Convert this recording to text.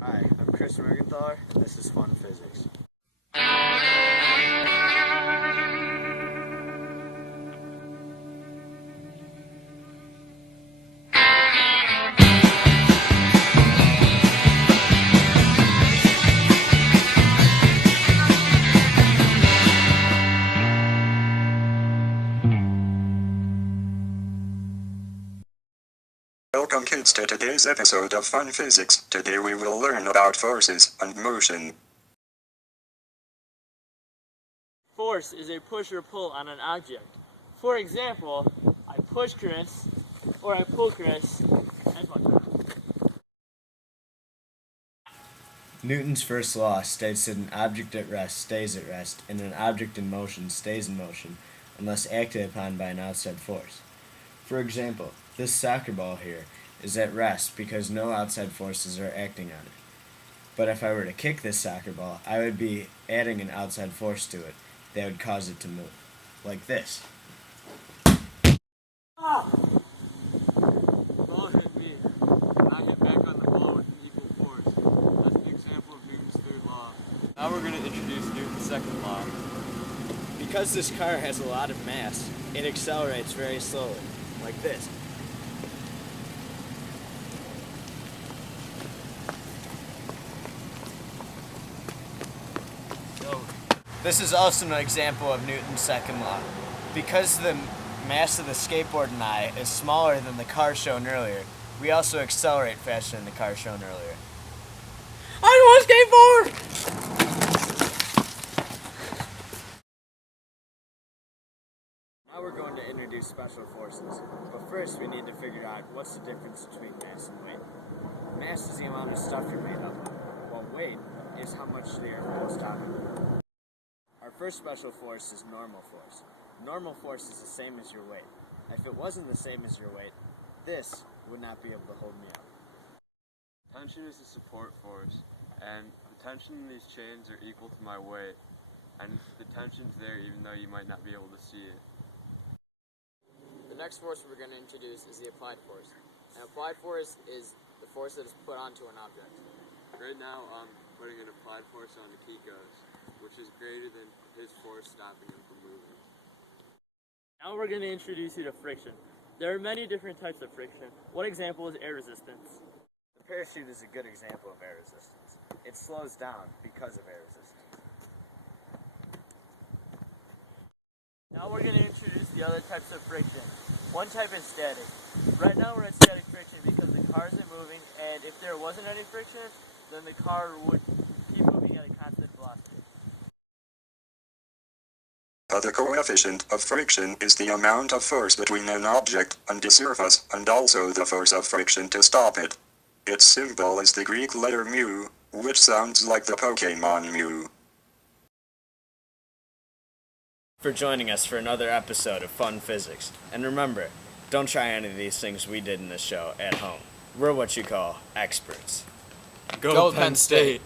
Hi, I'm Chris Mergenthaler, and this is Fun Physics. Welcome kids to today's episode of Fun Physics. Today we will learn about forces and motion. Force is a push or pull on an object. For example, I push Chris, or I pull Chris, and punch him. Newton's first law states that an object at rest stays at rest, and an object in motion stays in motion, unless acted upon by an outside force. For example, this soccer ball here is at rest because no outside forces are acting on it. But if I were to kick this soccer ball, I would be adding an outside force to it that would cause it to move. Like this. Ball hit me, and I hit back on the ball with an equal force. That's an example of Newton's third law. Now we're going to introduce Newton's second law. Because this car has a lot of mass, it accelerates very slowly, like this. This is also an example of Newton's second law. Because the mass of the skateboard and I is smaller than the car shown earlier, we also accelerate faster than the car shown earlier. I want a skateboard! Now we're going to introduce special forces, but first we need to figure out what's the difference between mass and weight. Mass is the amount of stuff you're made of, while weight is how much the earth will stop you. Our first special force is normal force. Normal force is the same as your weight. If it wasn't the same as your weight, this would not be able to hold me up. Tension is a support force, and the tension in these chains are equal to my weight, and the tension's there even though you might not be able to see it. The next force we're going to introduce is the applied force. An applied force is the force that is put onto an object. Right now, I'm putting an applied force on Kiko's, which is greater than his force stopping him from moving. Now we're going to introduce you to friction. There are many different types of friction. One example is air resistance. The parachute is a good example of air resistance. It slows down because of air resistance. Now we're going to introduce the other types of friction. One type is static. Right now we're at static friction because the car isn't moving, and if there wasn't any friction, then the car would keep moving at a constant velocity. The coefficient of friction is the amount of force between an object and a surface, and also the force of friction to stop it. Its symbol is the Greek letter mu, which sounds like the Pokemon Mew. For joining us for another episode of Fun Physics. And remember, don't try any of these things we did in this show at home. We're what you call experts. Go Penn State.